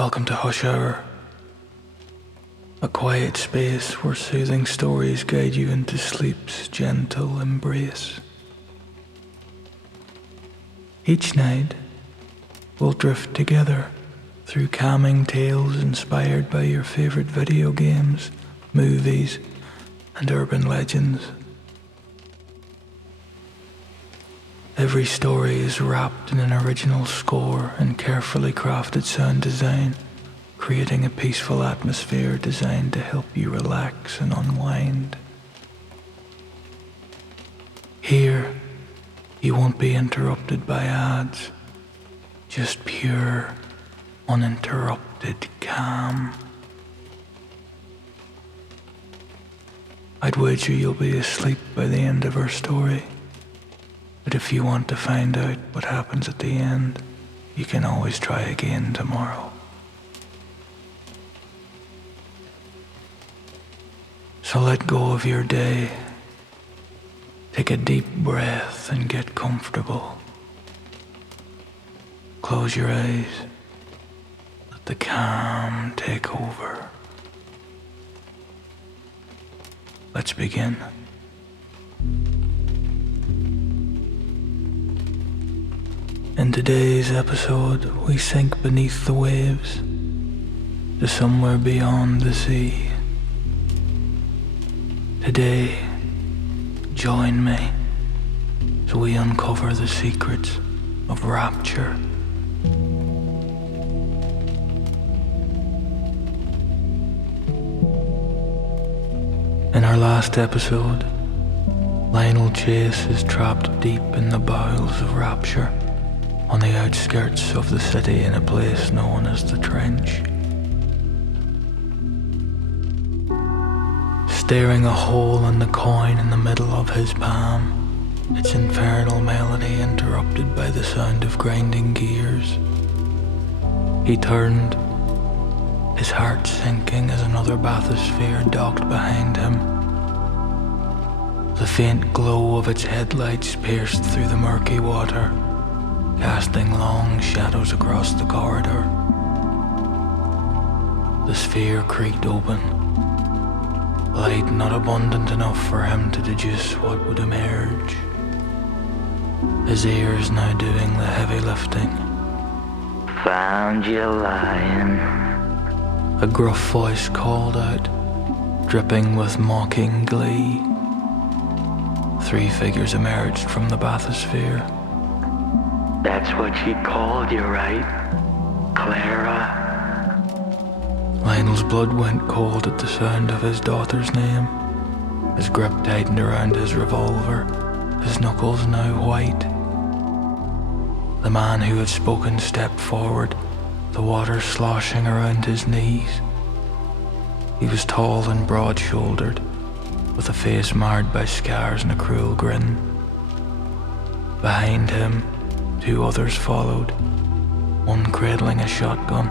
Welcome to Hush Hour, a quiet space where soothing stories guide you into sleep's gentle embrace. Each night, we'll drift together through calming tales inspired by your favorite video games, movies, and urban legends. Every story is wrapped in an original score and carefully crafted sound design, creating a peaceful atmosphere designed to help you relax and unwind. Here, you won't be interrupted by ads, just pure, uninterrupted calm. I'd wager you'll be asleep by the end of our story. But if you want to find out what happens at the end, you can always try again tomorrow. So let go of your day. Take a deep breath and get comfortable. Close your eyes. Let the calm take over. Let's begin. In today's episode, we sink beneath the waves to somewhere beyond the sea. Today, join me as we uncover the secrets of Rapture. In our last episode, Lionel Chase is trapped deep in the bowels of Rapture, on the outskirts of the city in a place known as the Trench. Staring a hole in the coin in the middle of his palm, its infernal melody interrupted by the sound of grinding gears. He turned, his heart sinking as another bathysphere docked behind him. The faint glow of its headlights pierced through the murky water, casting long shadows across the corridor. The sphere creaked open, light not abundant enough for him to deduce what would emerge. His ears now doing the heavy lifting. Found you, lion. A gruff voice called out, dripping with mocking glee. 3 figures emerged from the bathysphere. That's what she called you, right? Clara? Lionel's blood went cold at the sound of his daughter's name. His grip tightened around his revolver, his knuckles now white. The man who had spoken stepped forward, the water sloshing around his knees. He was tall and broad-shouldered, with a face marred by scars and a cruel grin. Behind him, 2 others followed, one cradling a shotgun,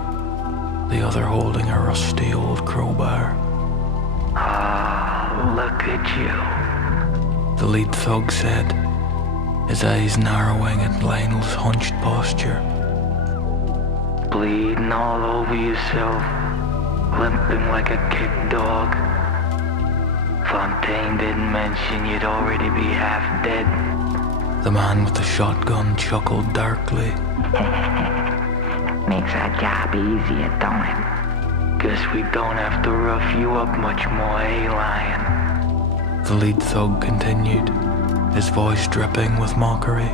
the other holding a rusty old crowbar. Ah, look at you. The lead thug said, his eyes narrowing at Lionel's hunched posture. Bleeding all over yourself, limping like a kicked dog. Fontaine didn't mention you'd already be half dead. The man with the shotgun chuckled darkly. Makes our job easier, don't it? Guess we don't have to rough you up much more, eh, lion? The lead thug continued, his voice dripping with mockery.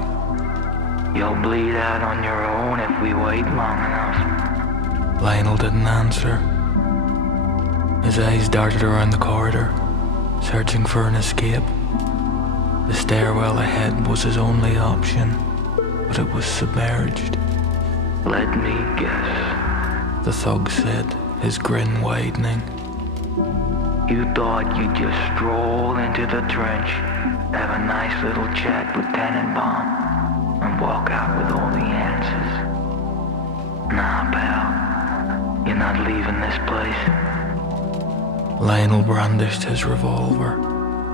You'll bleed out on your own if we wait long enough. Lionel didn't answer. His eyes darted around the corridor, searching for an escape. The stairwell ahead was his only option, but it was submerged. Let me guess, the thug said, his grin widening. You thought you'd just stroll into the trench, have a nice little chat with Tenenbaum, and walk out with all the answers. Nah, pal, you're not leaving this place. Lionel brandished his revolver,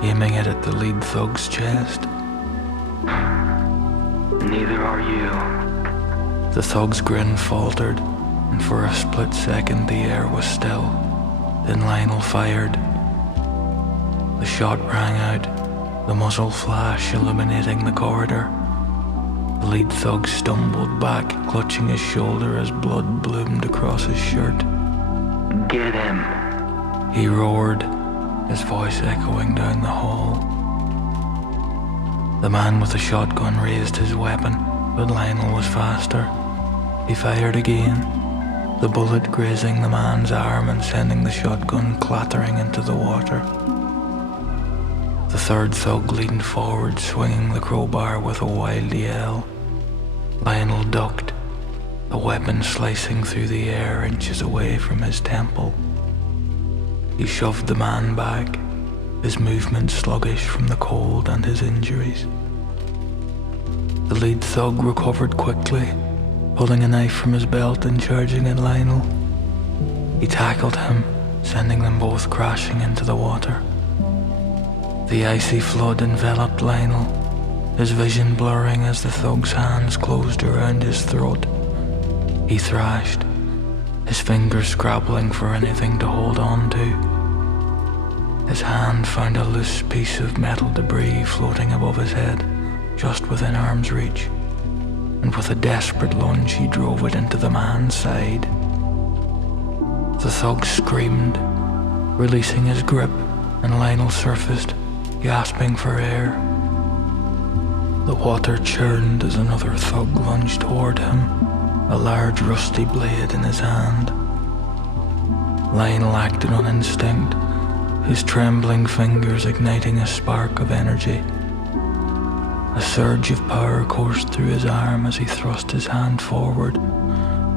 aiming it at the lead thug's chest. Neither are you. The thug's grin faltered, and for a split second the air was still. Then Lionel fired. The shot rang out, the muzzle flash illuminating the corridor. The lead thug stumbled back, clutching his shoulder as blood bloomed across his shirt. Get him, he roared, his voice echoing down the hall. The man with the shotgun raised his weapon, but Lionel was faster. He fired again, the bullet grazing the man's arm and sending the shotgun clattering into the water. The third thug leaned forward, swinging the crowbar with a wild yell. Lionel ducked, the weapon slicing through the air inches away from his temple. He shoved the man back, his movement sluggish from the cold and his injuries. The lead thug recovered quickly, pulling a knife from his belt and charging at Lionel. He tackled him, sending them both crashing into the water. The icy flood enveloped Lionel, his vision blurring as the thug's hands closed around his throat. He thrashed, his fingers scrabbling for anything to hold on to. His hand found a loose piece of metal debris floating above his head, just within arm's reach, and with a desperate lunge he drove it into the man's side. The thug screamed, releasing his grip, and Lionel surfaced, gasping for air. The water churned as another thug lunged toward him, a large rusty blade in his hand. Lionel acted on instinct, his trembling fingers igniting a spark of energy. A surge of power coursed through his arm as he thrust his hand forward,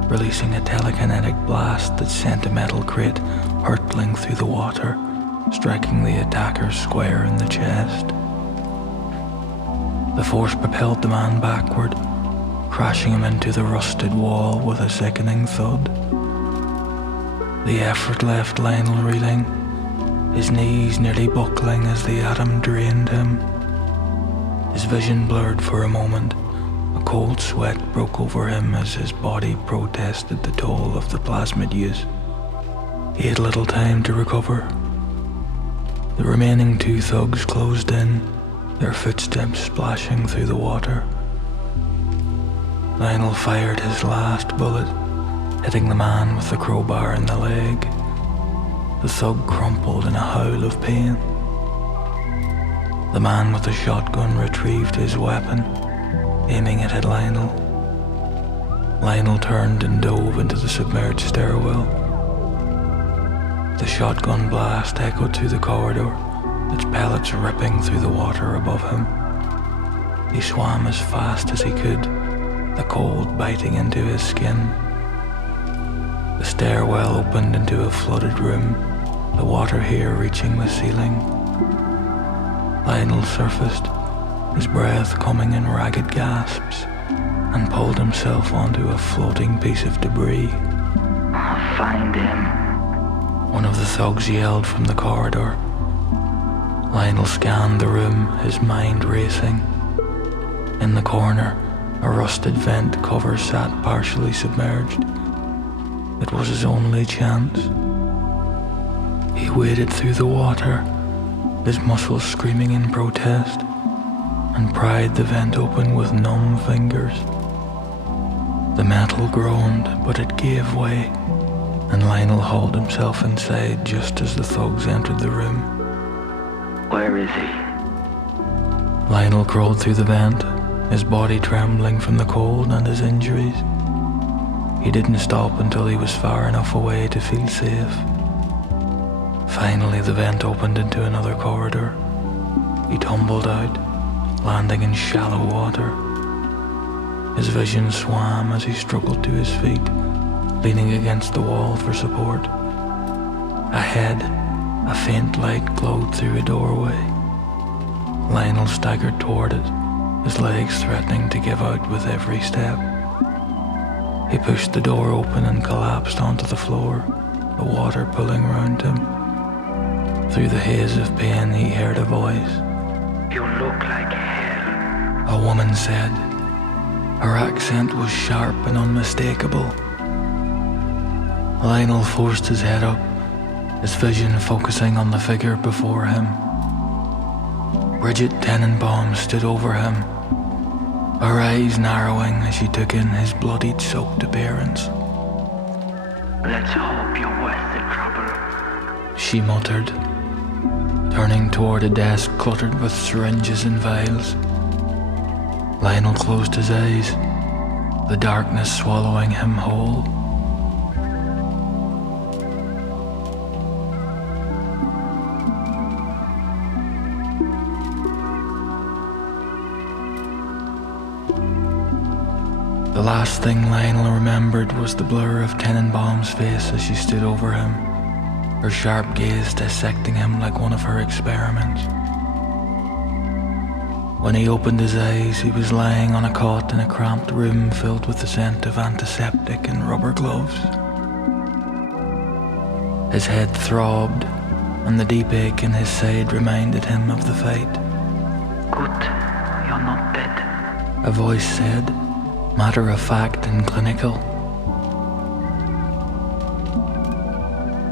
releasing a telekinetic blast that sent a metal crate hurtling through the water, striking the attacker square in the chest. The force propelled the man backward, crashing him into the rusted wall with a sickening thud. The effort left Lionel reeling, his knees nearly buckling as the atom drained him. His vision blurred for a moment. A cold sweat broke over him as his body protested the toll of the plasmid use. He had little time to recover. The remaining two thugs closed in, their footsteps splashing through the water. Lionel fired his last bullet, hitting the man with the crowbar in the leg. The thug crumpled in a howl of pain. The man with the shotgun retrieved his weapon, aiming it at Lionel. Lionel turned and dove into the submerged stairwell. The shotgun blast echoed through the corridor, its pellets ripping through the water above him. He swam as fast as he could, the cold biting into his skin. The stairwell opened into a flooded room, the water here reaching the ceiling. Lionel surfaced, his breath coming in ragged gasps, and pulled himself onto a floating piece of debris. I'll find him, one of the thugs yelled from the corridor. Lionel scanned the room, his mind racing. In the corner, a rusted vent cover sat partially submerged. It was his only chance. He waded through the water, his muscles screaming in protest, and pried the vent open with numb fingers. The metal groaned, but it gave way, and Lionel hauled himself inside just as the thugs entered the room. Where is he? Lionel crawled through the vent, his body trembling from the cold and his injuries. He didn't stop until he was far enough away to feel safe. Finally, the vent opened into another corridor. He tumbled out, landing in shallow water. His vision swam as he struggled to his feet, leaning against the wall for support. Ahead, a faint light glowed through a doorway. Lionel staggered toward it, his legs threatening to give out with every step. He pushed the door open and collapsed onto the floor, the water pulling round him. Through the haze of pain, he heard a voice. You look like hell, a woman said. Her accent was sharp and unmistakable. Lionel forced his head up, his vision focusing on the figure before him. Bridget Tenenbaum stood over him, her eyes narrowing as she took in his bloodied, soaked appearance. Let's hope you're worth the trouble, she muttered, turning toward a desk cluttered with syringes and vials. Lionel closed his eyes, the darkness swallowing him whole. The last thing Lionel remembered was the blur of Tenenbaum's face as she stood over him, her sharp gaze dissecting him like one of her experiments. When he opened his eyes, he was lying on a cot in a cramped room filled with the scent of antiseptic and rubber gloves. His head throbbed, and the deep ache in his side reminded him of the fight. Good, you're not dead, a voice said, matter-of-fact and clinical.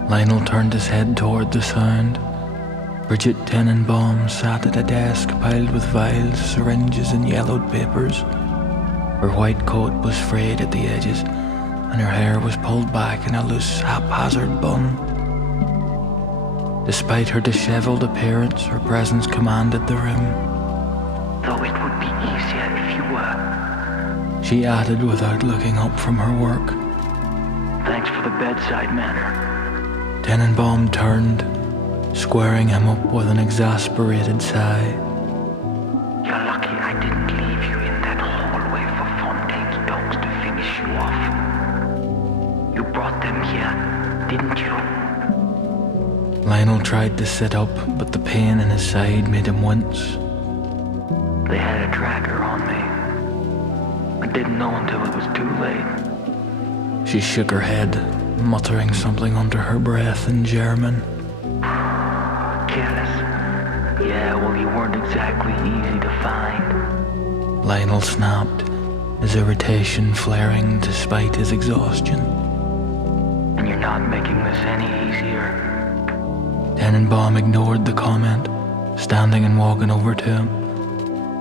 Lionel turned his head toward the sound. Bridget Tenenbaum sat at a desk piled with vials, syringes and yellowed papers. Her white coat was frayed at the edges, and her hair was pulled back in a loose, haphazard bun. Despite her disheveled appearance, her presence commanded the room. Though it would be easier if you were, she added without looking up from her work. Thanks for the bedside manner. Tenenbaum turned, squaring him up with an exasperated sigh. You're lucky I didn't leave you in that hallway for Fontaine's dogs to finish you off. You brought them here, didn't you? Lionel tried to sit up, but the pain in his side made him wince. They had a tracker on me. I didn't know until it was too late. She shook her head, muttering something under her breath in German. Careless. Yeah, well, you weren't exactly easy to find. Lionel snapped, his irritation flaring despite his exhaustion. And you're not making this any easier. Tenenbaum ignored the comment, standing and walking over to him.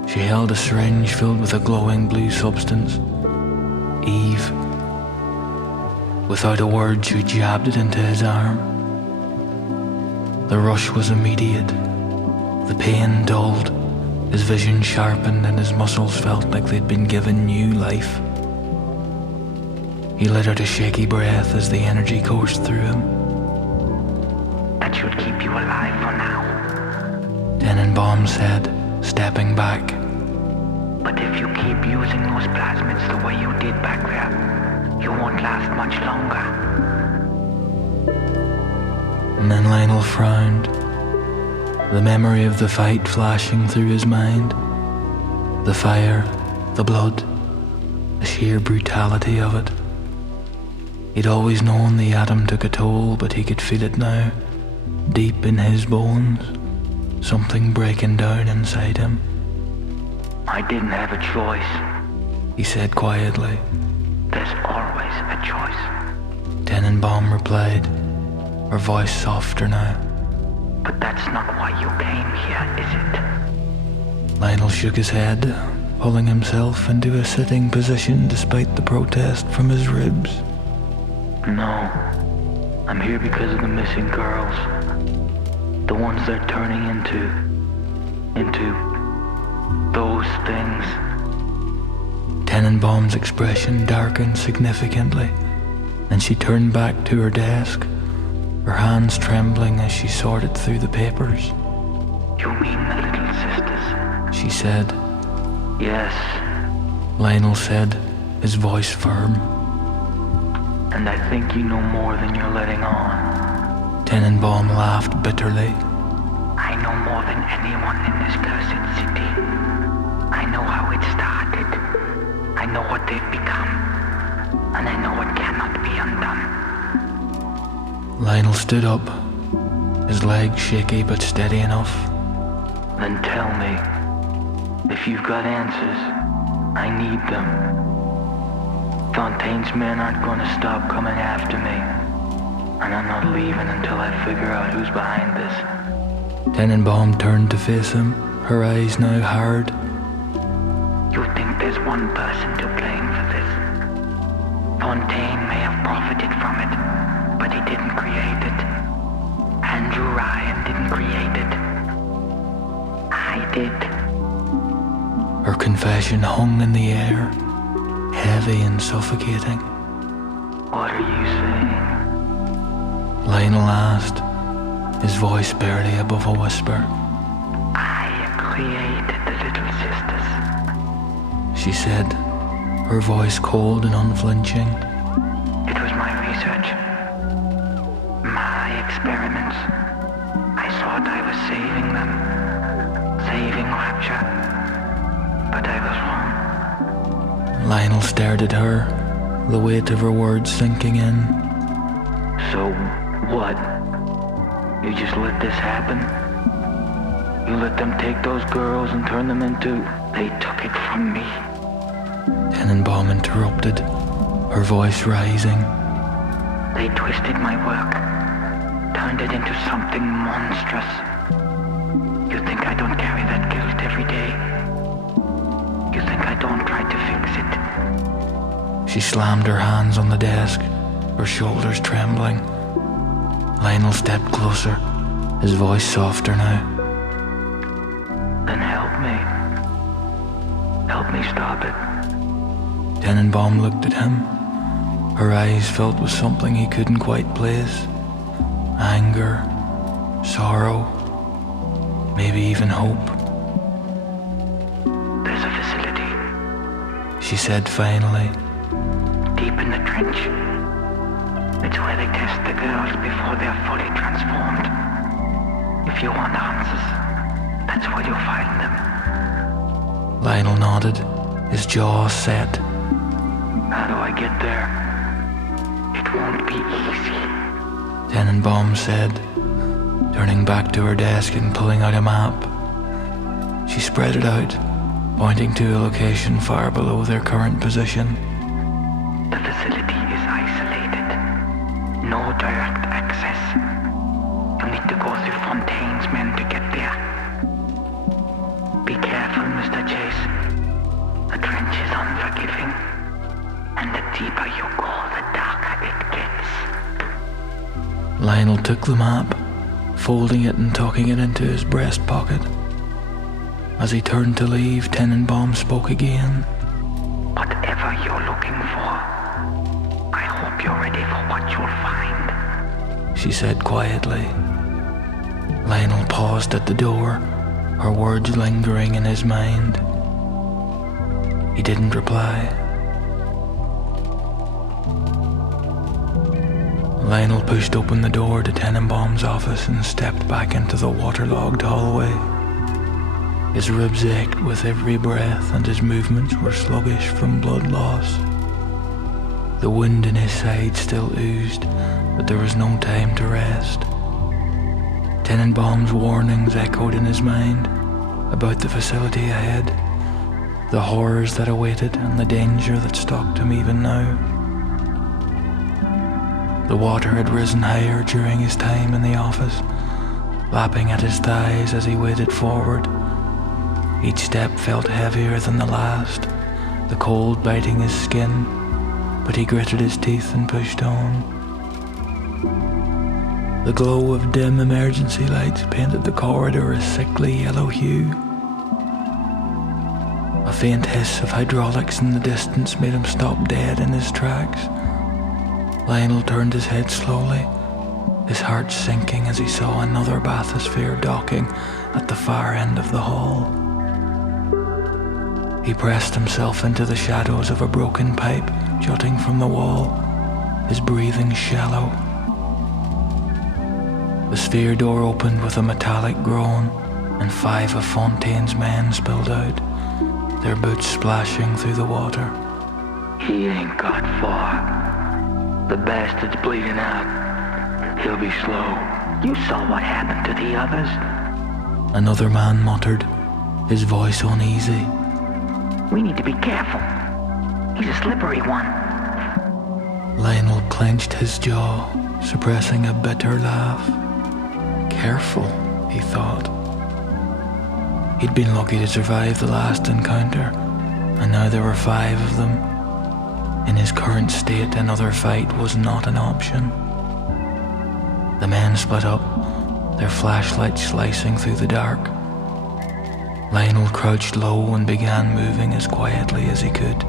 She held a syringe filled with a glowing blue substance. Eve. Without a word, she jabbed it into his arm. The rush was immediate. The pain dulled, his vision sharpened, and his muscles felt like they'd been given new life. He let out a shaky breath as the energy coursed through him. That should keep you alive for now, Tenenbaum said, stepping back. But if you keep using those plasmids the way you did back there, you won't last much longer. And then Lionel frowned, the memory of the fight flashing through his mind. The fire, the blood, the sheer brutality of it. He'd always known the atom took a toll, but he could feel it now, deep in his bones, something breaking down inside him. I didn't have a choice, he said quietly. There's always a choice, Tenenbaum replied, her voice softer now. But that's not why you came here, is it? Lionel shook his head, pulling himself into a sitting position despite the protest from his ribs. No, I'm here because of the missing girls. The ones they're turning into those things. Tenenbaum's expression darkened significantly, and she turned back to her desk, her hands trembling as she sorted through the papers. You mean the little sisters? She said. Yes, Lionel said, his voice firm. And I think you know more than you're letting on. Tenenbaum laughed bitterly. I know more than anyone in this cursed city. I know how it started. I know what they've become. And I know what cannot be undone. Lionel stood up, his legs shaky but steady enough. Then tell me, if you've got answers, I need them. Fontaine's men aren't going to stop coming after me. And I'm not leaving until I figure out who's behind this. Tenenbaum turned to face him, her eyes now hard. You think there's one person to blame for this? Fontaine may have profited from it, but he didn't create it. Andrew Ryan didn't create it. I did. Her confession hung in the air, heavy and suffocating. What are you saying? Lionel asked, his voice barely above a whisper. I created the Little Sisters. She said, her voice cold and unflinching. It was my research. My experiments. I thought I was saving them. Saving Rapture. But I was wrong. Lionel stared at her, the weight of her words sinking in. So, what? You just let this happen? You let them take those girls and turn them into... They took it from me. Tenenbaum interrupted, her voice rising. They twisted my work, turned it into something monstrous. You think I don't carry that guilt every day? You think I don't try to fix it? She slammed her hands on the desk, her shoulders trembling. Lionel stepped closer, his voice softer now. Then help me. Help me stop it. Tenenbaum looked at him, her eyes filled with something he couldn't quite place. Anger, sorrow, maybe even hope. There's a facility, she said finally. deep in the trench. It's where they test the girls before they're fully transformed. If you want answers, that's where you'll find them. Lionel nodded, his jaw set. How do I get there? It won't be easy. Tenenbaum said, turning back to her desk and pulling out a map. She spread it out, pointing to a location far below their current position. The facility is isolated. No direct access. You'll need to go through Fontaine's men to get there. Be careful, Mr. Chase. The trench is unforgiving. And the deeper you go, the darker it gets. Lionel took the map, folding it and tucking it into his breast pocket. As he turned to leave, Tenenbaum spoke again. Whatever you're looking for, I hope you're ready for what you'll find. She said quietly. Lionel paused at the door, her words lingering in his mind. He didn't reply. Lionel pushed open the door to Tenenbaum's office and stepped back into the waterlogged hallway. His ribs ached with every breath and his movements were sluggish from blood loss. The wound in his side still oozed, but there was no time to rest. Tenenbaum's warnings echoed in his mind about the facility ahead, the horrors that awaited and the danger that stalked him even now. The water had risen higher during his time in the office, lapping at his thighs as he waded forward. Each step felt heavier than the last, the cold biting his skin, but he gritted his teeth and pushed on. The glow of dim emergency lights painted the corridor a sickly yellow hue. A faint hiss of hydraulics in the distance made him stop dead in his tracks. Lionel turned his head slowly, his heart sinking as he saw another bathysphere docking at the far end of the hall. He pressed himself into the shadows of a broken pipe jutting from the wall, his breathing shallow. The sphere door opened with a metallic groan, and 5 of Fontaine's men spilled out, their boots splashing through the water. He ain't got far. The bastard's bleeding out. He'll be slow. You saw what happened to the others. Another man muttered, his voice uneasy. We need to be careful. He's a slippery one. Lionel clenched his jaw, suppressing a bitter laugh. Careful, he thought. He'd been lucky to survive the last encounter, and now there were 5 of them. In his current state, another fight was not an option. The men split up, their flashlights slicing through the dark. Lionel crouched low and began moving as quietly as he could,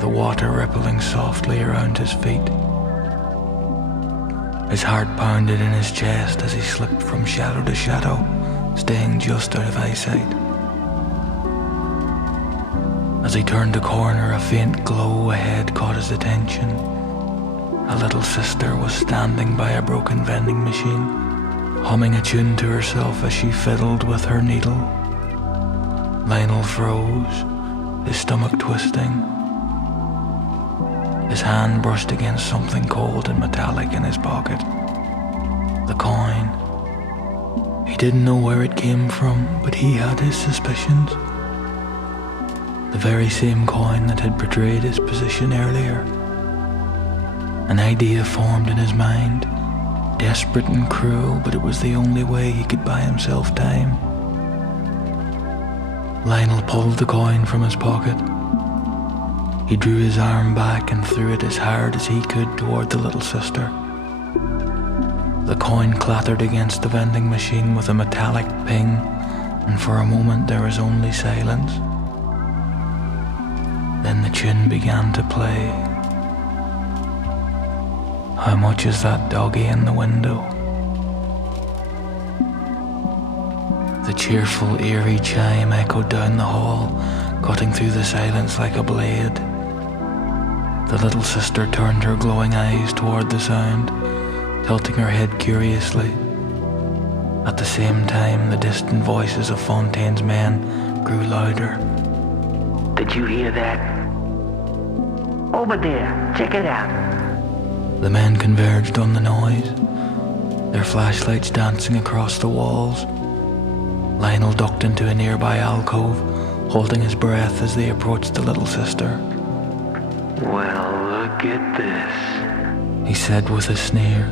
the water rippling softly around his feet. His heart pounded in his chest as he slipped from shadow to shadow, staying just out of eyesight. As he turned the corner, a faint glow ahead caught his attention. A little sister was standing by a broken vending machine, humming a tune to herself as she fiddled with her needle. Lionel froze, his stomach twisting. His hand brushed against something cold and metallic in his pocket. The coin. He didn't know where it came from, but he had his suspicions. The very same coin that had betrayed his position earlier. An idea formed in his mind, desperate and cruel, but it was the only way he could buy himself time. Lionel pulled the coin from his pocket. He drew his arm back and threw it as hard as he could toward the little sister. The coin clattered against the vending machine with a metallic ping, and for a moment there was only silence. Then the tune began to play. How much is that doggy in the window? The cheerful, eerie chime echoed down the hall, cutting through the silence like a blade. The little sister turned her glowing eyes toward the sound, tilting her head curiously. At the same time, the distant voices of Fontaine's men grew louder. Did you hear that? Over there, check it out. The men converged on the noise, their flashlights dancing across the walls. Lionel ducked into a nearby alcove, holding his breath as they approached the little sister. Well, look at this, he said with a sneer,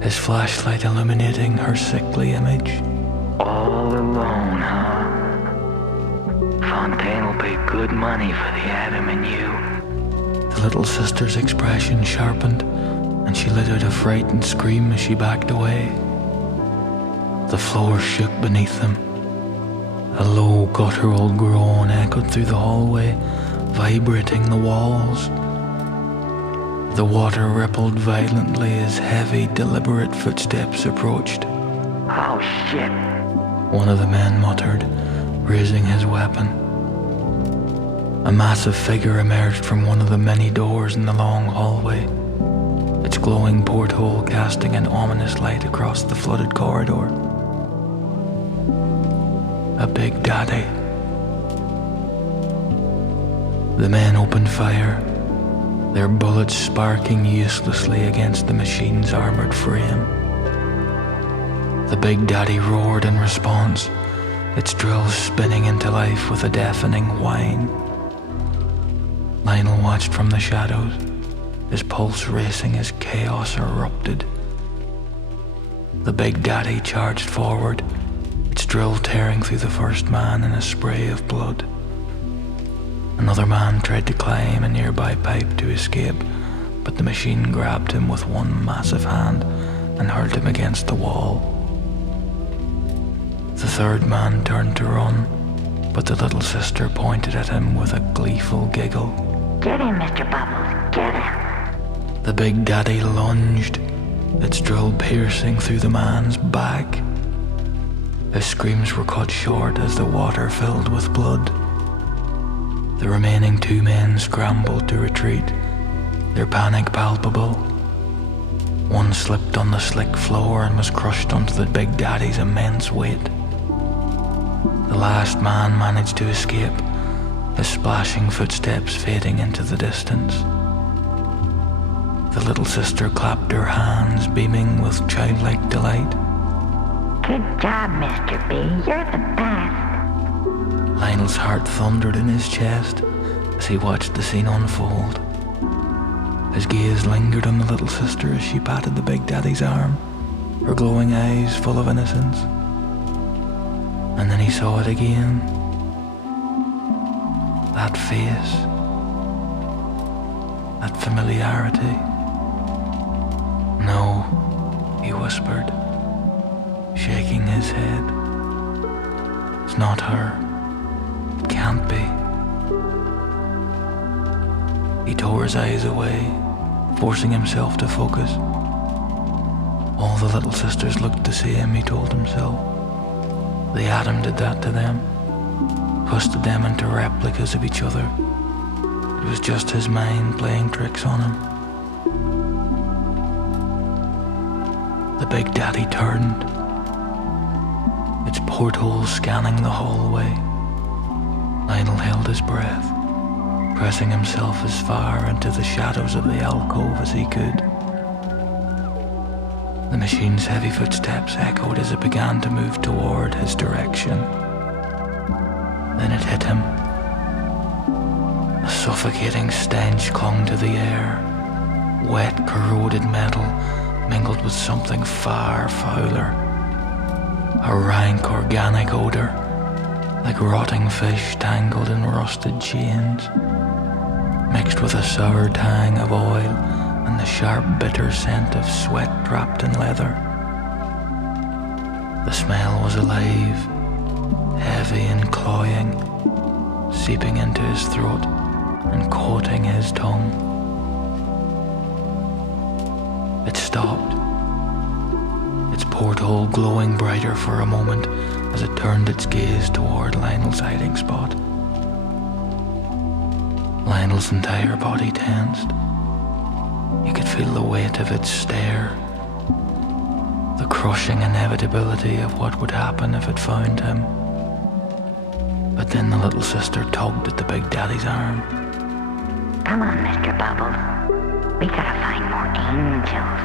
his flashlight illuminating her sickly image. All alone, huh? Fontaine will pay good money for the Adam in you. The little sister's expression sharpened, and she let out a frightened scream as she backed away. The floor shook beneath them. A low, guttural groan echoed through the hallway, vibrating the walls. The water rippled violently as heavy, deliberate footsteps approached. Oh, shit, one of the men muttered, raising his weapon. A massive figure emerged from one of the many doors in the long hallway, its glowing porthole casting an ominous light across the flooded corridor. A big daddy. The men opened fire, their bullets sparking uselessly against the machine's armored frame. The big daddy roared in response, its drills spinning into life with a deafening whine. Lionel watched from the shadows, his pulse racing as chaos erupted. The big daddy charged forward, its drill tearing through the first man in a spray of blood. Another man tried to climb a nearby pipe to escape, but the machine grabbed him with one massive hand and hurled him against the wall. The third man turned to run, but the little sister pointed at him with a gleeful giggle. Get him, Mr. Bubbles, get him. The big daddy lunged, its drill piercing through the man's back. His screams were cut short as the water filled with blood. The remaining 2 men scrambled to retreat, their panic palpable. One slipped on the slick floor and was crushed under the big daddy's immense weight. The last man managed to escape, his splashing footsteps fading into the distance. The little sister clapped her hands, beaming with childlike delight. Good job, Mr. B. You're the best. Lionel's heart thundered in his chest as he watched the scene unfold. His gaze lingered on the little sister as she patted the big daddy's arm, her glowing eyes full of innocence. And then he saw it again. That face. That familiarity. No, he whispered, shaking his head. It's not her. It can't be. He tore his eyes away, forcing himself to focus. All the little sisters looked the same, he told himself. The atom did that to them, twisted them into replicas of each other. It was just his mind playing tricks on him. The big daddy turned, its porthole scanning the hallway. Lionel held his breath, pressing himself as far into the shadows of the alcove as he could. The machine's heavy footsteps echoed as it began to move toward his direction. Then it hit him. A suffocating stench clung to the air. Wet, corroded metal mingled with something far fouler. A rank, organic odor, like rotting fish tangled in rusted chains, mixed with a sour tang of oil and the sharp, bitter scent of sweat trapped in leather. The smell was alive, heavy and cloying, seeping into his throat and coating his tongue. It stopped, its porthole glowing brighter for a moment as it turned its gaze toward Lionel's hiding spot. Lionel's entire body tensed. He could feel the weight of its stare, the crushing inevitability of what would happen if it found him. But then the little sister tugged at the big daddy's arm. Come on, Mr. Bubbles. We gotta find more angels.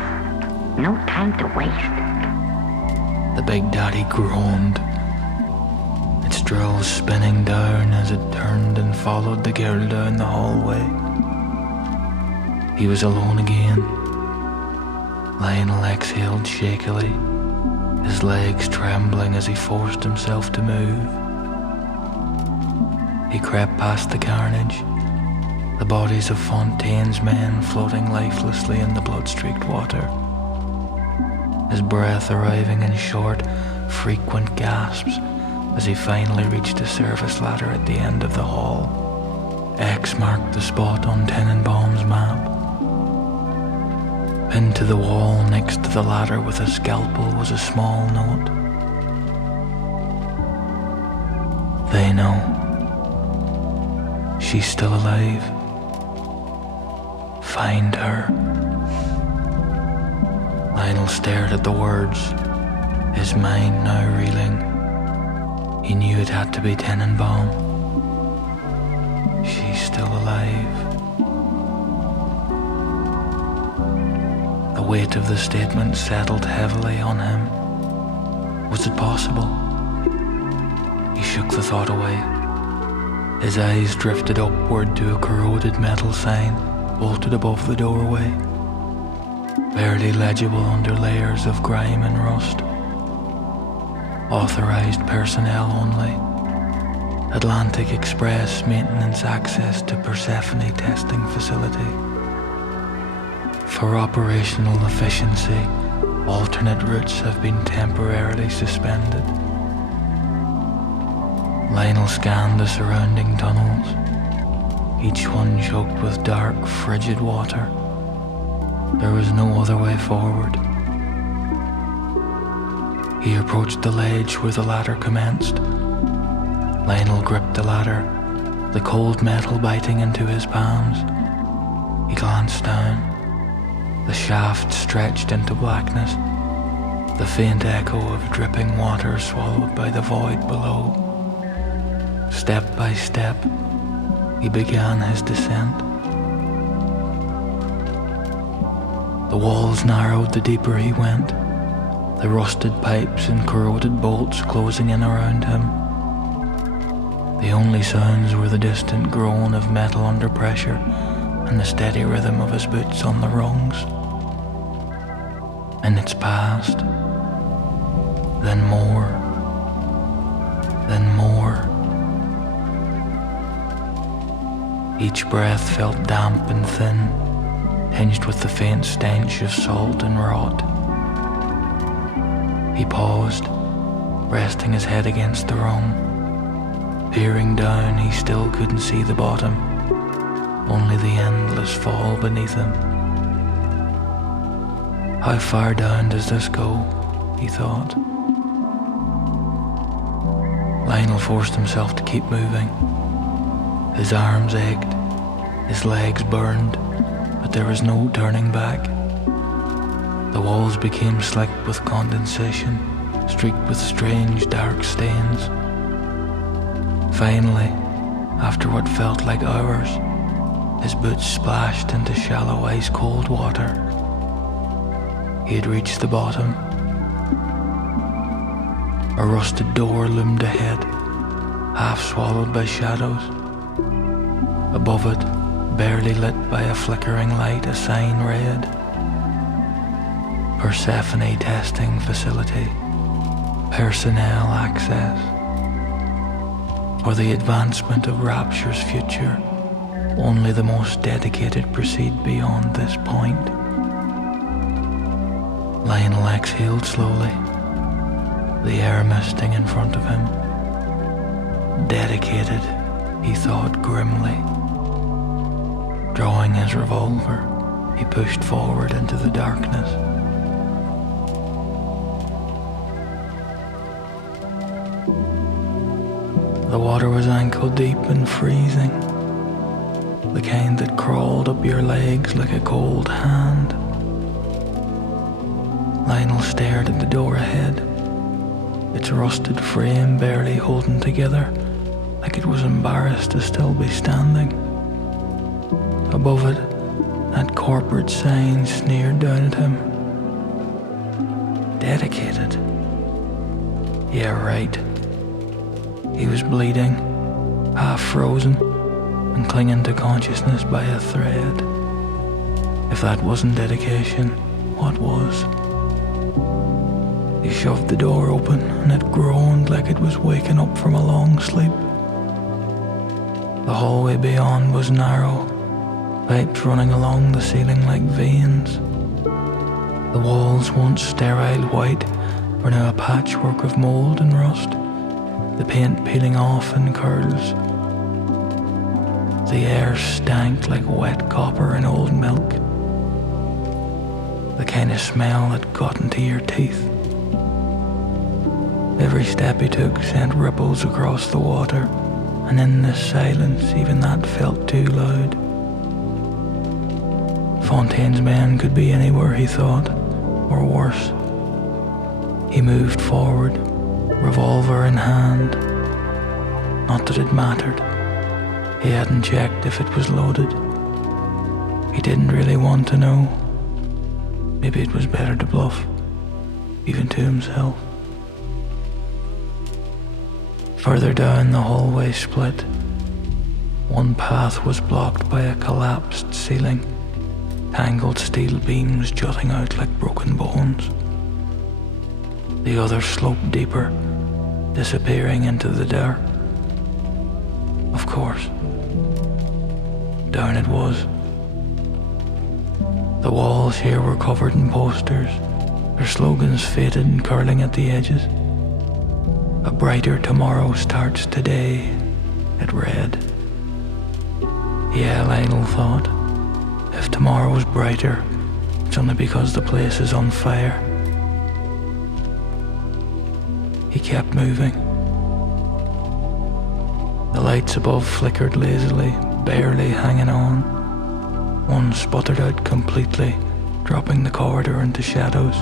No time to waste. The big daddy groaned, its drills spinning down as it turned and followed the girl down the hallway. He was alone again. Lionel exhaled shakily, his legs trembling as he forced himself to move. He crept past the carnage, the bodies of Fontaine's men floating lifelessly in the blood-streaked water, his breath arriving in short, frequent gasps as he finally reached a service ladder at the end of the hall. X marked the spot on Tenenbaum's map. Pinned to the wall next to the ladder with a scalpel was a small note. They know. She's still alive. Find her. Lionel stared at the words, his mind now reeling. He knew it had to be Tenenbaum. She's still alive. The weight of the statement settled heavily on him. Was it possible? He shook the thought away. His eyes drifted upward to a corroded metal sign bolted above the doorway, barely legible under layers of grime and rust. Authorized personnel only. Atlantic Express maintenance access to Persephone testing facility. For operational efficiency, alternate routes have been temporarily suspended. Lionel scanned the surrounding tunnels, each one choked with dark, frigid water. There was no other way forward. He approached the ledge where the ladder commenced. Lionel gripped the ladder, the cold metal biting into his palms. He glanced down. The shaft stretched into blackness, the faint echo of dripping water swallowed by the void below. Step by step, he began his descent. The walls narrowed the deeper he went, the rusted pipes and corroded bolts closing in around him. The only sounds were the distant groan of metal under pressure and the steady rhythm of his boots on the rungs. And it's past. Then more. Then more. Each breath felt damp and thin, tinged with the faint stench of salt and rot. He paused, resting his head against the rung. Peering down, he still couldn't see the bottom, only the endless fall beneath him. How far down does this go? He thought. Lionel forced himself to keep moving. His arms ached, his legs burned, but there was no turning back. The walls became slick with condensation, streaked with strange dark stains. Finally, after what felt like hours, his boots splashed into shallow ice-cold water. He had reached the bottom. A rusted door loomed ahead, half swallowed by shadows. Above it, barely lit by a flickering light, a sign read, Persephone Testing Facility, Personnel Access. For the advancement of Rapture's future, only the most dedicated proceed beyond this point. Lionel exhaled slowly, the air misting in front of him. Dedicated, he thought grimly. Drawing his revolver, he pushed forward into the darkness. The water was ankle deep and freezing, the kind that crawled up your legs like a cold hand. Lionel stared at the door ahead, its rusted frame barely holding together, like it was embarrassed to still be standing. Above it, that corporate sign sneered down at him. Dedicated. Yeah, right. He was bleeding, half frozen, and clinging to consciousness by a thread. If that wasn't dedication, what was? He shoved the door open, and it groaned like it was waking up from a long sleep. The hallway beyond was narrow, pipes running along the ceiling like veins. The walls, once sterile white, were now a patchwork of mold and rust, the paint peeling off in curls. The air stank like wet copper and old milk, the kind of smell that got into your teeth. Every step he took sent ripples across the water, and in this silence even that felt too loud. Fontaine's men could be anywhere, he thought, or worse. He moved forward, revolver in hand. Not that it mattered. He hadn't checked if it was loaded. He didn't really want to know. Maybe it was better to bluff, even to himself. Further down, the hallway split. One path was blocked by a collapsed ceiling, tangled steel beams jutting out like broken bones. The other sloped deeper, disappearing into the dark. Of course. Down it was. The walls here were covered in posters, their slogans faded and curling at the edges. A brighter tomorrow starts today, it read. Yeah, Lionel thought, if tomorrow's brighter, it's only because the place is on fire. He kept moving. The lights above flickered lazily, barely hanging on. One sputtered out completely, dropping the corridor into shadows.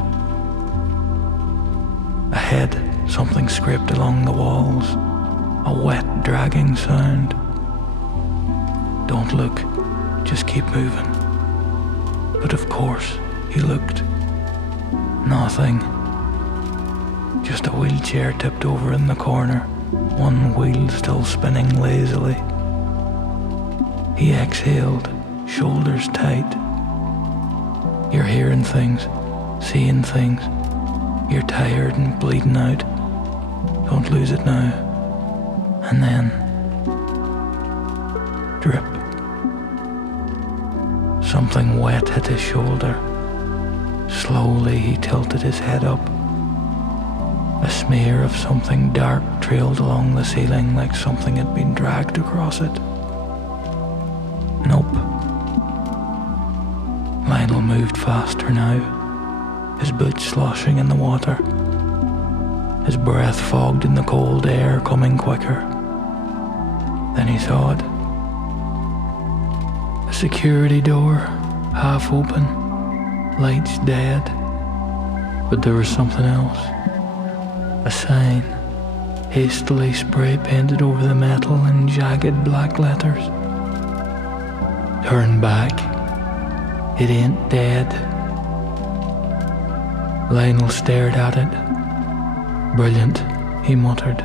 Ahead, something scraped along the walls, a wet, dragging sound. Don't look, just keep moving. But of course, he looked. Nothing. Just a wheelchair tipped over in the corner, one wheel still spinning lazily. He exhaled, shoulders tight. You're hearing things, seeing things. You're tired and bleeding out. Don't lose it now. And then, drip. Something wet hit his shoulder. Slowly he tilted his head up. A smear of something dark trailed along the ceiling like something had been dragged across it. Nope. Lionel moved faster now, his boots sloshing in the water, his breath fogged in the cold air coming quicker. Then he saw it. A security door, half open, lights dead. But there was something else. A sign, hastily spray painted over the metal in jagged black letters. Turn back. It ain't dead. Lionel stared at it. Brilliant, he muttered.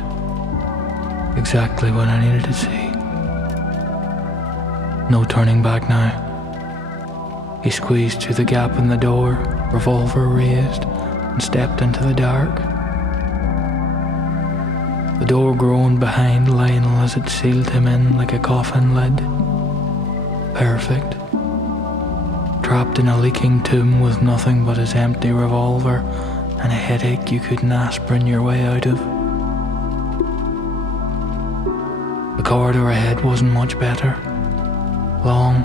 Exactly what I needed to see. No turning back now. He squeezed through the gap in the door, revolver raised, and stepped into the dark. The door groaned behind Lionel as it sealed him in like a coffin lid. Perfect. Trapped in a leaking tomb with nothing but his empty revolver and a headache you couldn't aspirin your way out of. The corridor ahead wasn't much better. Long,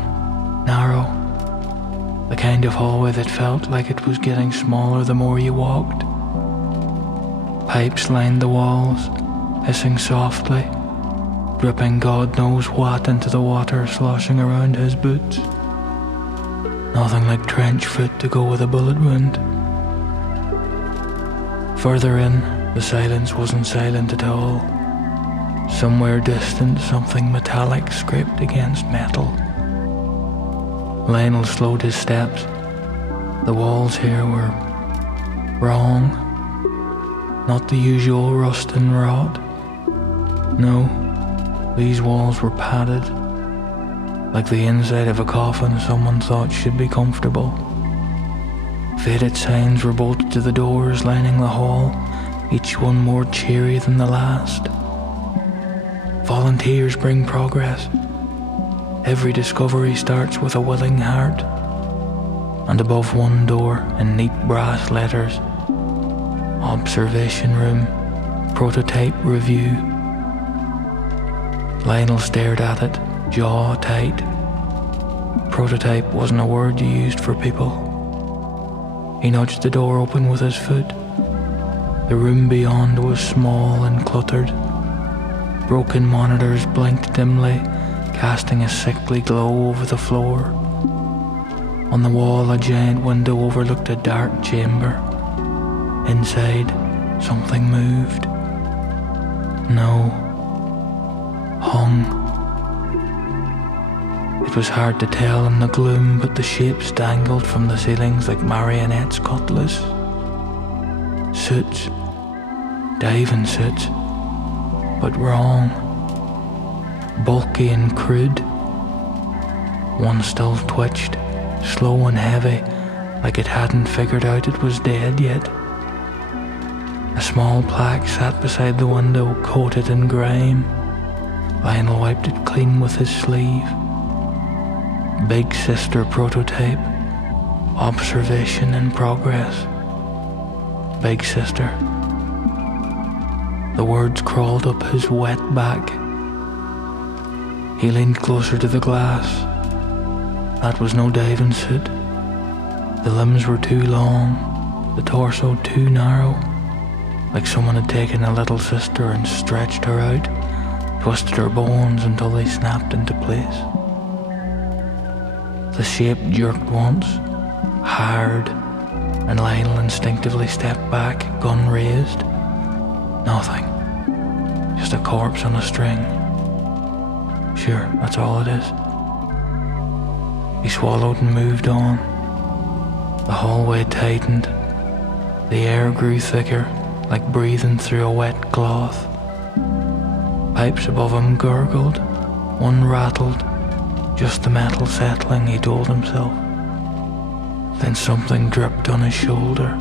narrow, the kind of hallway that felt like it was getting smaller the more you walked. Pipes lined the walls, hissing softly, dripping God knows what into the water sloshing around his boots. Nothing like trench foot to go with a bullet wound. Further in, the silence wasn't silent at all. Somewhere distant, something metallic scraped against metal. Lionel slowed his steps. The walls here were wrong. Not the usual rust and rot. No, these walls were padded, like the inside of a coffin someone thought should be comfortable. Faded signs were bolted to the doors lining the hall, each one more cheery than the last. Volunteers bring progress. Every discovery starts with a willing heart. And above one door, in neat brass letters, Observation Room, Prototype Review. Lionel stared at it, jaw tight. Prototype wasn't a word you used for people. He nudged the door open with his foot. The room beyond was small and cluttered. Broken monitors blinked dimly, casting a sickly glow over the floor. On the wall, a giant window overlooked a dark chamber. Inside, something moved. No. Hung. It was hard to tell in the gloom, but the shapes dangled from the ceilings like marionettes cutlass. Suits. Diving suits. But wrong. Bulky and crude. One still twitched, slow and heavy, like it hadn't figured out it was dead yet. A small plaque sat beside the window, coated in grime. Lionel wiped it clean with his sleeve. Big Sister Prototype. Observation in progress. Big Sister. The words crawled up his wet back. He leaned closer to the glass. That was no diving suit. The limbs were too long, the torso too narrow, like someone had taken a little sister and stretched her out, twisted her bones until they snapped into place. The shape jerked once, hard, and Lionel instinctively stepped back, gun raised. Nothing. Just a corpse on a string. Sure, that's all it is. He swallowed and moved on. The hallway tightened. The air grew thicker, like breathing through a wet cloth. Pipes above him gurgled. One rattled, Just the metal settling, he told himself. Then something dripped on his shoulder.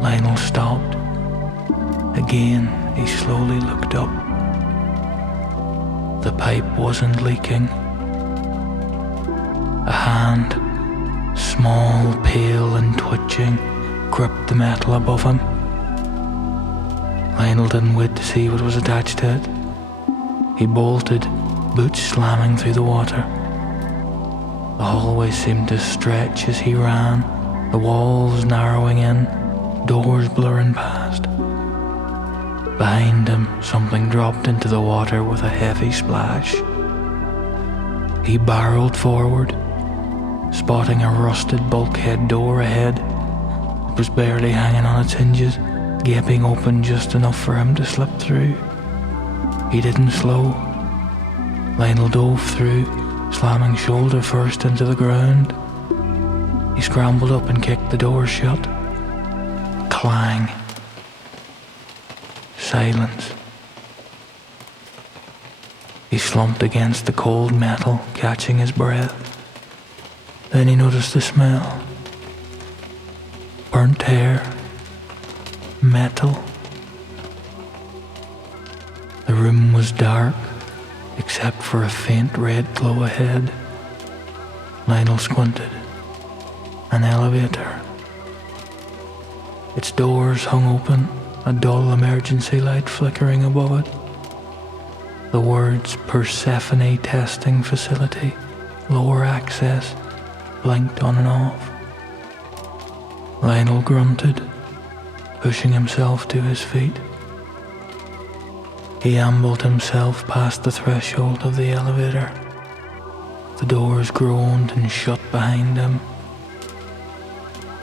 Lionel stopped. Again, he slowly looked up. The pipe wasn't leaking. A hand, small, pale and twitching, gripped the metal above him. Lionel didn't wait to see what was attached to it. He bolted, boots slamming through the water. The hallway seemed to stretch as he ran, the walls narrowing in, doors blurring past. Behind him, something dropped into the water with a heavy splash. He barreled forward, spotting a rusted bulkhead door ahead. It was barely hanging on its hinges, gaping open just enough for him to slip through. He didn't slow. Lionel dove through, slamming shoulder first into the ground. He scrambled up and kicked the door shut. Clang. Silence. He slumped against the cold metal, catching his breath. Then he noticed the smell. Burnt hair. Metal. The room was dark, except for a faint red glow ahead. Lionel squinted. An elevator. Its doors hung open, a dull emergency light flickering above it. The words Persephone Testing Facility, Lower Access, blinked on and off. Lionel grunted, pushing himself to his feet. He ambled himself past the threshold of the elevator. The doors groaned and shut behind him,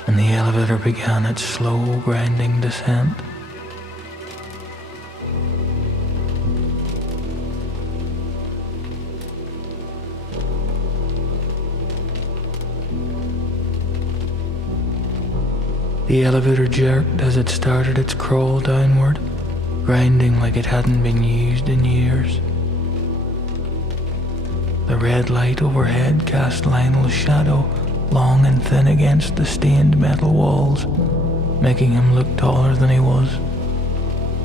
and the elevator began its slow, grinding descent. The elevator jerked as it started its crawl downward, grinding like it hadn't been used in years. The red light overhead cast Lionel's shadow long and thin against the stained metal walls, making him look taller than he was,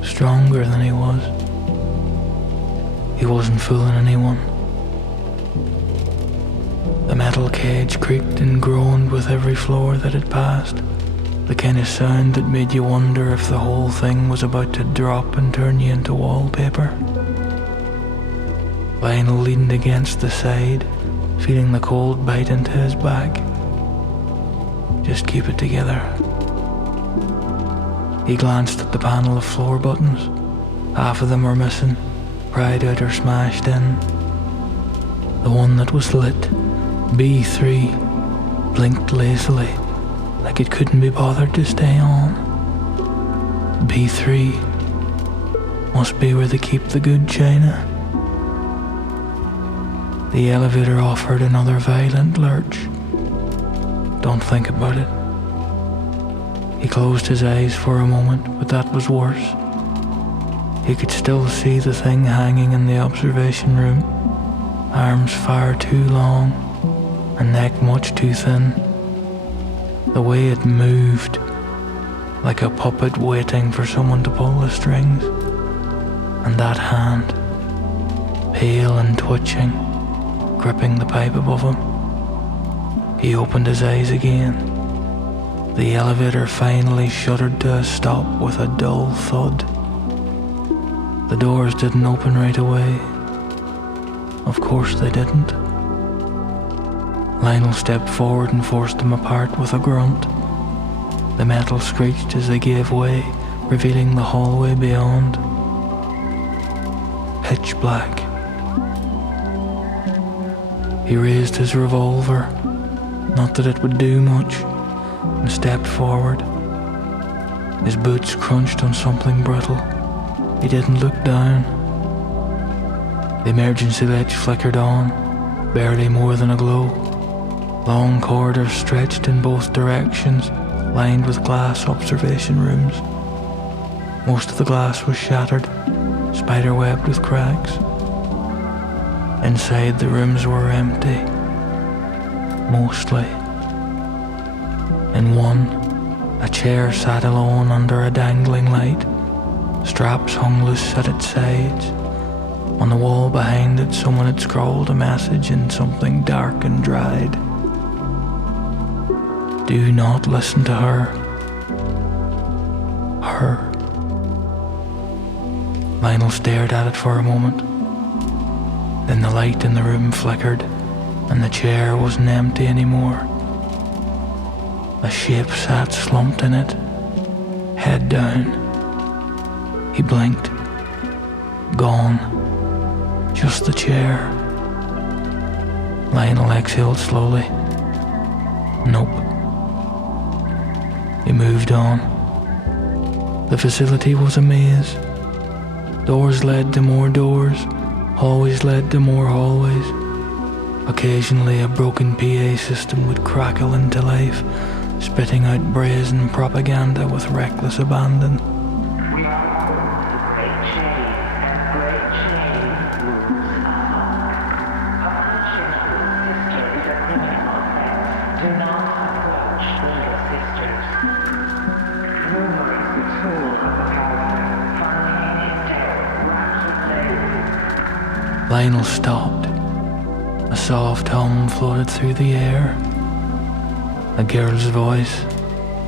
stronger than he was. He wasn't fooling anyone. The metal cage creaked and groaned with every floor that it passed, the kind of sound that made you wonder if the whole thing was about to drop and turn you into wallpaper. Lionel leaned against the side, feeling the cold bite into his back. Just keep it together. He glanced at the panel of floor buttons. Half of them were missing, pried out or smashed in. The one that was lit, B3, blinked lazily, like it couldn't be bothered to stay on. B3 must be where they keep the good china. The elevator offered another violent lurch. Don't think about it. He closed his eyes for a moment, but that was worse. He could still see the thing hanging in the observation room, arms far too long, and neck much too thin. The way it moved, like a puppet waiting for someone to pull the strings. And that hand, pale and twitching, gripping the pipe above him. He opened his eyes again. The elevator finally shuddered to a stop with a dull thud. The doors didn't open right away. Of course they didn't. Lionel stepped forward and forced them apart with a grunt. The metal screeched as they gave way, revealing the hallway beyond. Pitch black. He raised his revolver, not that it would do much, and stepped forward. His boots crunched on something brittle. He didn't look down. The emergency lights flickered on, barely more than a glow. Long corridors stretched in both directions, lined with glass observation rooms. Most of the glass was shattered, spiderwebbed with cracks. Inside, the rooms were empty, mostly. In one, a chair sat alone under a dangling light. Straps hung loose at its sides. On the wall behind it, someone had scrawled a message in something dark and dried. Do not listen to her. Her. Lionel stared at it for a moment. Then the light in the room flickered, and the chair wasn't empty anymore. A shape sat slumped in it, head down. He blinked. Gone. Just the chair. Lionel exhaled slowly. Nope. He moved on. The facility was a maze. Doors led to more doors. Hallways led to more hallways. Occasionally a broken PA system would crackle into life, spitting out brazen propaganda with reckless abandon. Lionel stopped. A soft hum floated through the air. A girl's voice,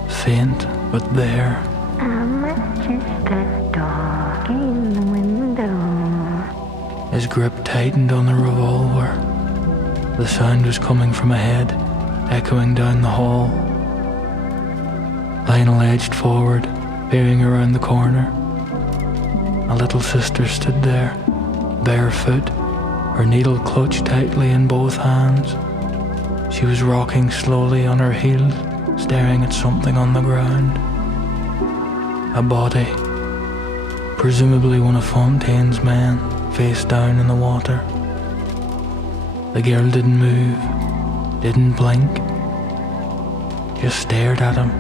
faint but there. I'm just a dog in the window. His grip tightened on the revolver. The sound was coming from ahead, echoing down the hall. Lionel edged forward, peering around the corner. A little sister stood there, barefoot, her needle clutched tightly in both hands. She was rocking slowly on her heels, staring at something on the ground. A body, presumably one of Fontaine's men, face down in the water. The girl didn't move, didn't blink, just stared at him,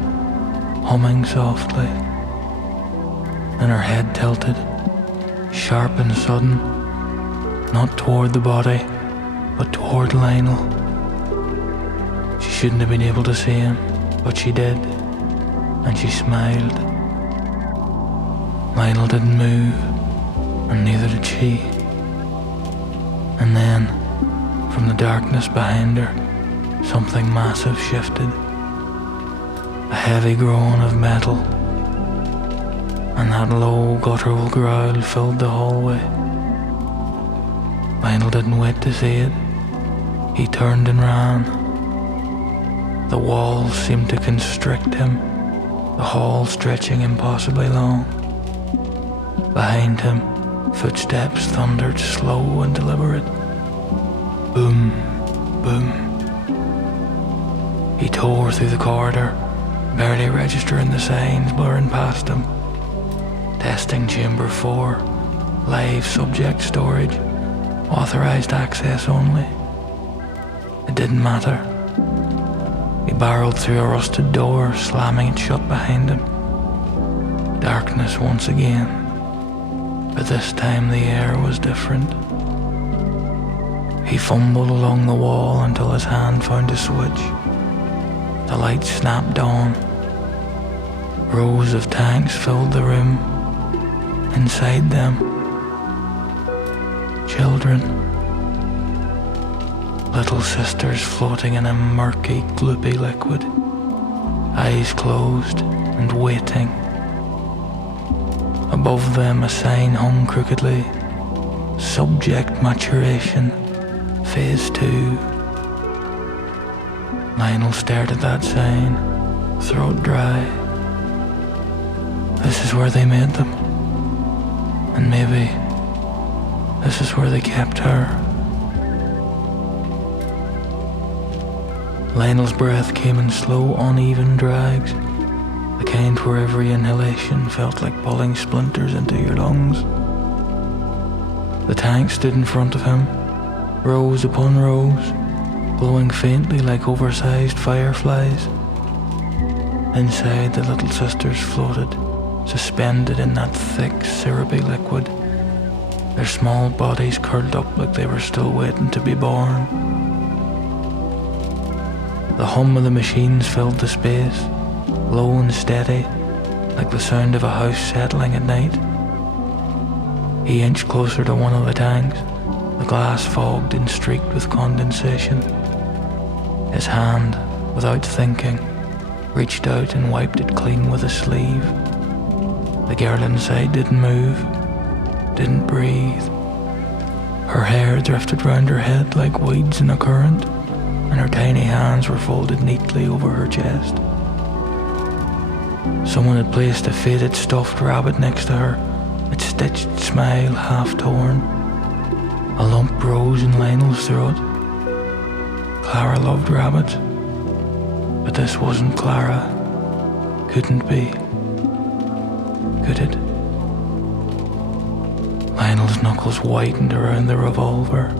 humming softly. Then her head tilted, sharp and sudden, not toward the body, but toward Lionel. She shouldn't have been able to see him, but she did, and she smiled. Lionel didn't move, and neither did she. And then, from the darkness behind her, something massive shifted. A heavy groan of metal, and that low guttural growl filled the hallway. Lionel didn't wait to see it. He turned and ran. The walls seemed to constrict him, the hall stretching impossibly long. Behind him, footsteps thundered slow and deliberate. Boom, boom. He tore through the corridor, barely registering the signs blurring past him. Testing chamber 4, live subject storage, authorized access only. It didn't matter. He barreled through a rusted door, slamming it shut behind him. Darkness once again, but this time the air was different. He fumbled along the wall until his hand found a switch. The light snapped on. Rows of tanks filled the room. Inside them, children. Little sisters floating in a murky, gloopy liquid, eyes closed and waiting. Above them a sign hung crookedly, Subject Maturation, Phase 2. Lionel stared at that sign, throat dry. This is where they made them. And maybe this is where they kept her. Lionel's breath came in slow, uneven drags, the kind where every inhalation felt like pulling splinters into your lungs. The tank stood in front of him, rows upon rows, glowing faintly like oversized fireflies. Inside, the little sisters floated, suspended in that thick, syrupy liquid, their their small bodies curled up like they were still waiting to be born. The hum of the machines filled the space, low and steady, like the sound of a house settling at night. He inched closer to one of the tanks, the glass fogged and streaked with condensation. His hand, without thinking, reached out and wiped it clean with a sleeve. The girl inside didn't move, didn't breathe. Her hair drifted round her head like weeds in a current, and her tiny hands were folded neatly over her chest. Someone had placed a faded stuffed rabbit next to her, its stitched smile half torn. A lump rose in Lionel's throat. Clara loved rabbits, but this wasn't Clara. Couldn't be. Could it? Lionel's knuckles whitened around the revolver.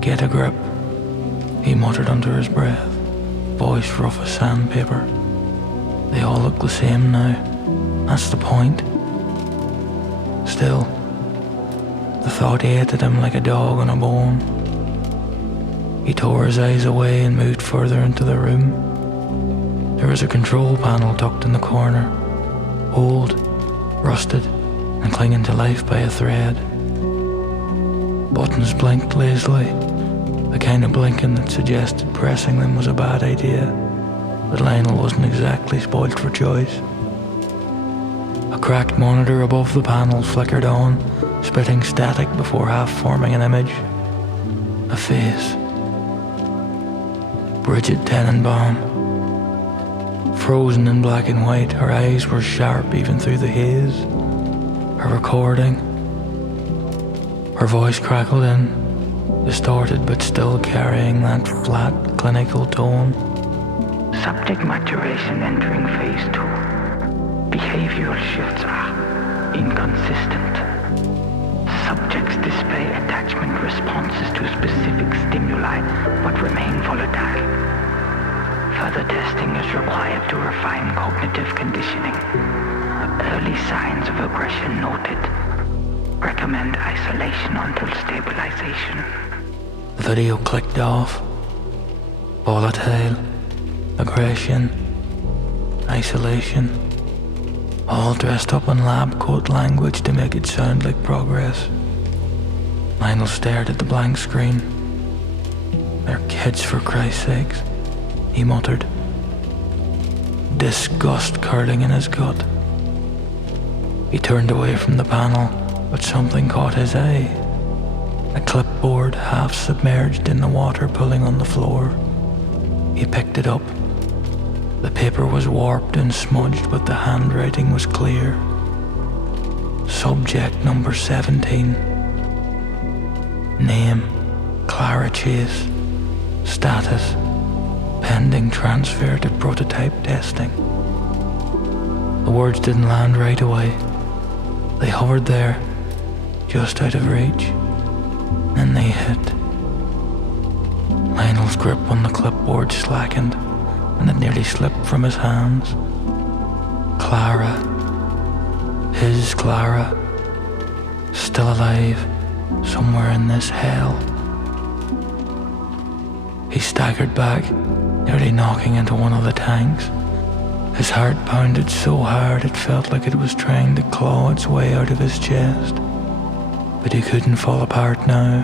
Get a grip, he muttered under his breath, voice rough as sandpaper. They all look the same now. That's the point. Still, the thought ate at him like a dog on a bone. He tore his eyes away and moved further into the room. There was a control panel tucked in the corner, old, rusted, and clinging to life by a thread. Buttons blinked lazily, the kind of blinking that suggested pressing them was a bad idea, but Lionel wasn't exactly spoilt for choice. A cracked monitor above the panel flickered on, spitting static before half-forming an image. A face. Bridget Tenenbaum. Frozen in black and white, her eyes were sharp even through the haze. Her recording. Her voice crackled in, distorted but still carrying that flat, clinical tone. Subject maturation entering phase 2. Behavioral shifts are inconsistent. Subjects display attachment responses to specific stimuli but remain volatile. Further testing is required to refine cognitive conditioning. Early signs of aggression noted. Recommend isolation until stabilization. The video clicked off. Volatile, aggression, isolation, all dressed up in lab coat language to make it sound like progress. Lionel stared at the blank screen. They're kids, for Christ's sakes, he muttered, disgust curling in his gut. He turned away from the panel, but something caught his eye. A clipboard half submerged in the water pulling on the floor. He picked it up. The paper was warped and smudged, but the handwriting was clear. Subject number 17. Name, Clara Chase. Status, pending transfer to prototype testing. The words didn't land right away. They hovered there, just out of reach. Then they hit. Lionel's grip on the clipboard slackened, and it nearly slipped from his hands. Clara. His Clara. Still alive, somewhere in this hell. He staggered back, nearly knocking into one of the tanks. His heart pounded so hard it felt like it was trying to claw its way out of his chest. But he couldn't fall apart now.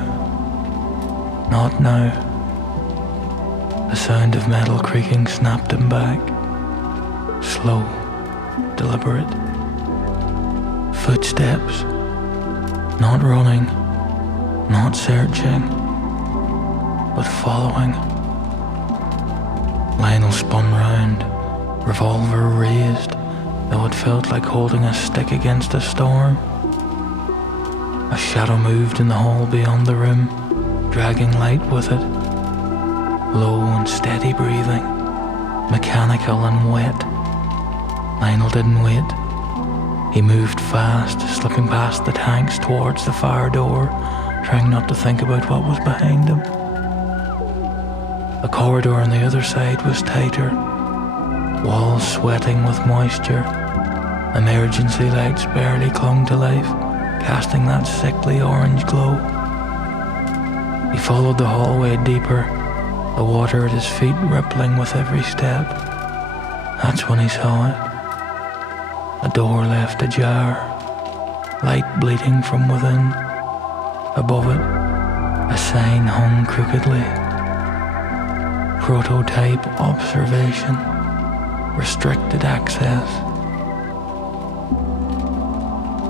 Not now. The sound of metal creaking snapped him back. Slow, deliberate. Footsteps. Not running, not searching, but following. Lionel spun round, revolver raised, though it felt like holding a stick against a storm. A shadow moved in the hall beyond the room, dragging light with it. Low and steady breathing, mechanical and wet. Lionel didn't wait. He moved fast, slipping past the tanks towards the fire door, trying not to think about what was behind him. The corridor on the other side was tighter, walls sweating with moisture. Emergency lights barely clung to life, casting that sickly orange glow. He followed the hallway deeper, the water at his feet rippling with every step. That's when he saw it. A door left ajar, light bleeding from within. Above it, a sign hung crookedly. Prototype observation, restricted access.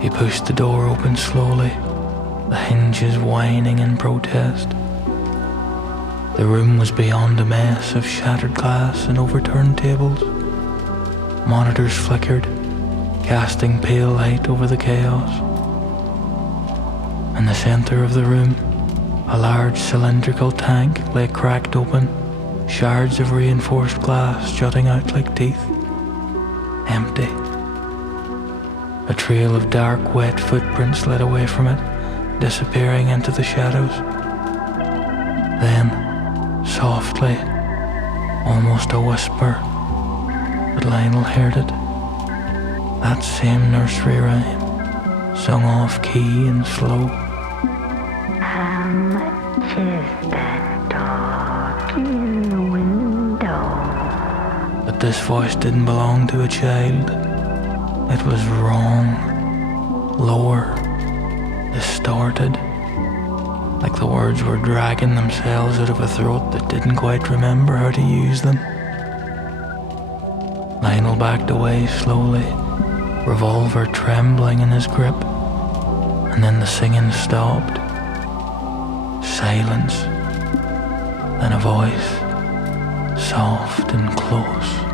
He pushed the door open slowly, the hinges whining in protest. The room was beyond a mess of shattered glass and overturned tables. Monitors flickered, casting pale light over the chaos. In the center of the room, a large cylindrical tank lay cracked open, shards of reinforced glass jutting out like teeth. Empty. A trail of dark, wet footprints led away from it, disappearing into the shadows. Then, softly, almost a whisper, but Lionel heard it. That same nursery rhyme, sung off key and slow. How much is that dog in the window? But this voice didn't belong to a child. It was wrong, lower, distorted, like the words were dragging themselves out of a throat that didn't quite remember how to use them. Lionel backed away slowly, revolver trembling in his grip, and then the singing stopped. Silence, then a voice, soft and close.